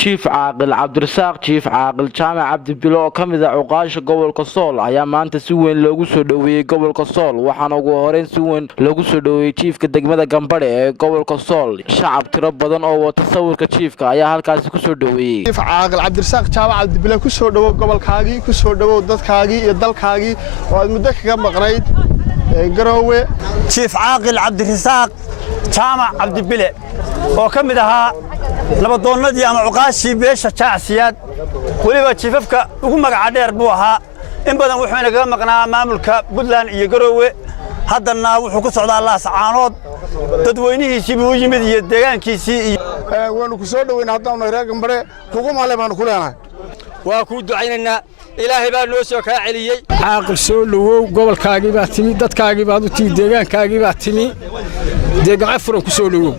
Chief Caaqil Cabdirasaaq Chief Caaqil Jaamac Cabdi Bilo oo kamid ah uqaasha gobolka Sool ayaa maanta si weyn loogu soo dhaweeyay gobolka Sool waxaana ugu horeyn si weyn loogu soo dhaweeyay chiefka degmada Gambadhe ee gobolka Sool shacab tiro badan oo wata sawirka chiefka ayaa halkaas ku soo dhaweeyay Chief Caaqil Cabdirasaaq Jaamac Cabdi Bilo ku soo dhawo gobolkaagii ku soo dhawo dadkaagii iyo dalkaagii oo aad muddo kaga maqnayd Garowe Chief Caaqil Cabdirasaaq Jaamac Cabdi Bilo oo kamid ahaa nabadoonnadii ama uqaashii beesha Jaacsiyaad waliba chiefafka ugu magaca dheer buu ahaa in badan wuxuu inaga maqnaa maamulka Puntland iyo Garowe haddana wuxuu ku socdaa Laascaanood dadweynihiisii buu yimid iyo deegaankiisii waanu ku soo dhaweynaa haddana reer Gambadhe kugu maale baan ku leenahay waa ku ducaynaynaa ilaahay baa noo soo ka celiyay caaqil soo dhawow gobolkaagii baa timi dadkaagii baa u timi deegaankaagii baa timi deegaan furan ku soo dhawow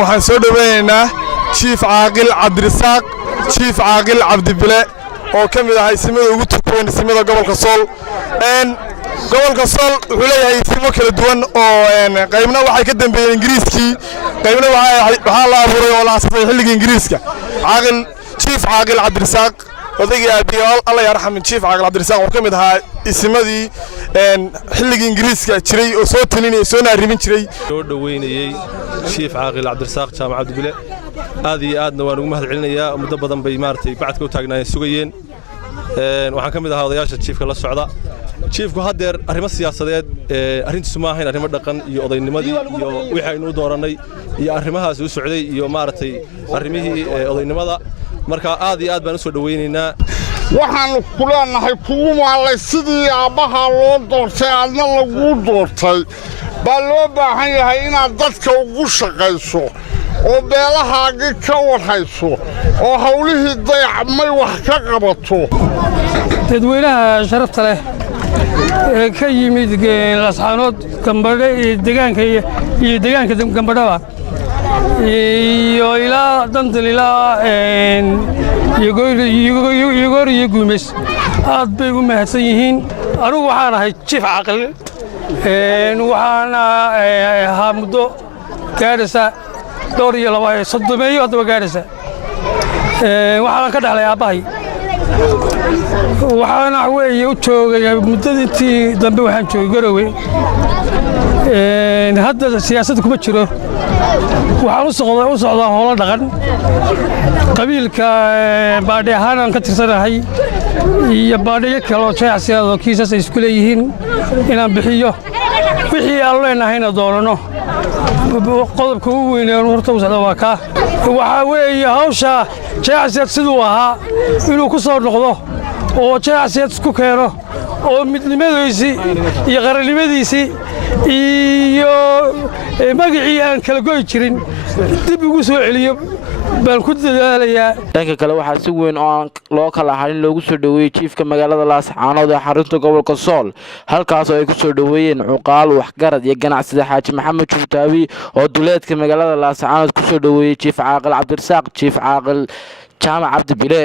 waxaan soo dhaweynaynaa Chief Caaqil Cabdirasaaq Chief Caaqil Cabdi Bilo oo kamid ah ismada ugu tukan ismada gobolka Sool gobolka Sool wuxuu leeyahay ismo kala duwan oo qaybna waxay ka dambeeyeen Ingiriiskii qaybna waxa la abuuray oo la aasasay xilligii Ingiriiska caaqil Chief Caaqil Cabdirasaaq odayga abiyaal Allah yarxam Chief Caaqil Cabdirasaaq oo kamid ahaa ismadii xilligii Ingiriiska jiray oo soo talinay soo naarimin jiray soo dhaweynayay Chief Caaqil Cabdirasaaq Jaamac Cabdi Bilo aad iyo aadna waan ugu mahad celinayaa muddo badan bay maartay bacadka u taagnaayeen sugayeen waxaan kamid ahaa odayaasha chiefka la socda chiefku hadeer arrimo siyaasadeed arrintiisu ma ahayn arrimo dhaqan iyo odaynimadii iyo wixii aynu dooranay iyo arrimahaas u socday iyo maartay arrimihii odaynimada marka aad iyo aad baan u soo dhaweynaynaa waxaan ku leenahay kugu maalay sidii aabaha loo doortay aadna lagu doortay baa loo baahan yahay inaad dadka ugu shaqayso oo beelahaagii ka warhayso oo hawlihii dayacmay wax ka qabato dadweynaha sharafta leh ee ka yimid Laascaanood Gambadhe iyo deegaanka Gambadhaba iyo ilaa Dandal ilaa iyo Guumeys aad bay u mahadsan yihiin anigu waxaan ahay Chief Caaqil waxaan ahaa muddo gaaraysa دور يلا صدمي هذا وجالسة وحنا كده على أباي وحنا عوي وشو مدتي ذنبي وحنا شو جروي هذا السياسة كبتشرو وحنا وصل هلا دغن قبيل كبعد هانا كتير سنة هاي يبعد يكلو شيء عسير كيسة إسكوليين هنا بحيو الله إنه هنا دورنا qodobka ugu weyn ee horta waa ka waxa weeye hawsha Jaacsiyaad sidoo ahaa inuu ku soo noqdo oo Jaacsiyaad isku keeno oo midnimadiisa iyo qaranimadiisa iyo magacii aan kala goy jirin dib ugu soo celiyo baan ku dadaalayaa dhanka kale waxa si weyn oo loo kala harin loogu soo dhaweeyay chiefka magaalada Laascaanood ee xarunta gobolka Sool halkaas oo ay ku soo dhaweeyeen cuqaal waxgarad iyo ganacsade Xaaji Maxamed Juutaawi oo duleedka magaalada Laascaanood ku soo dhaweeyay Chief Caaqil Cabdirasaaq Chief Caaqil Jaamac Cabdi Bilo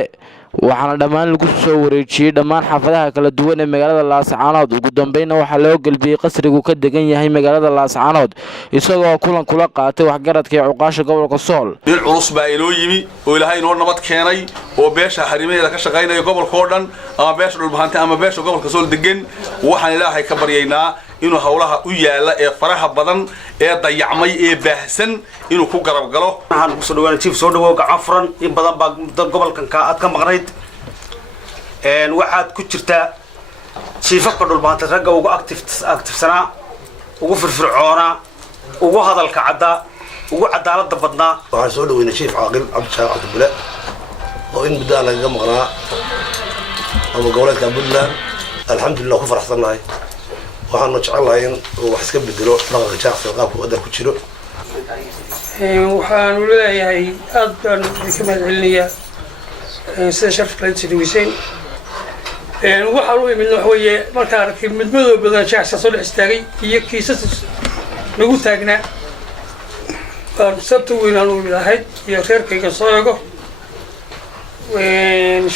waxaana dhammaan lagu soo wareejiyay dhammaan xaafadaha kala duwan ee magaalada Laascaanood ugu dambeynna waxa loo galbiyay qasrigu ka degan yahay magaalada Laascaanood isagoo kulan kula qaatay waxgaradka ee uqaasha gobolka Sool bil culus baa inoo yimi oo Ilaahay inoo nabad keenay oo beesha xarimeeda ka shaqeynaya gobolka oo dhan ama beesha dhulbaanta ama beesha gobolka Sool degan waxaan Ilaahay ka baryaynaa inuu hawlaha u yaala ee faraha badan ee dayacmay ee baahsan inuu ku garab galo waxaan ku soo dhawaanay chief soo dhawow gacan furan in badan baa gobolkan ka aad ka maqnayd waxaad ku jirtaa chiefafka dhulbaanta ragga ugu active-sanaa ugu firfircoona ugu hadalka cadda ugu cadaalada badnaa waxaan soo dhaweynay Chief Caaqil Cabdirasaaq Cabdi Bilo oo in muddo laga maqnaa ama gobolka Puntland alxamdulillah ku faraxsanahay waxaan jecelahay in wax iska bedelo dhaqanka Jaacsiyaad qaabku wadar ku jiro waxaan leeyahay aad baan ka mahadcelinayaa sida sharaf leh sidwiiseen waxaan u imid wax weeye markaan arkay midmadoo badan Jaacsiyaad soo istaagay iyo kiisas lagu taagnaa baan sabta weynaan u leeyahay iyo reerkayga soo eego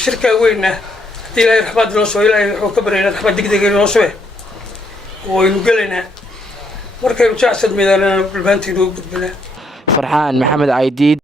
shirka weyna ilaahay raxmad noo soo ilaahay wuxuu ka bareeyay raxmad degdeg noo soo وإنه قلنا مركب جالس الميدان بالبنتي دوب بالله فرحان محمد عيديد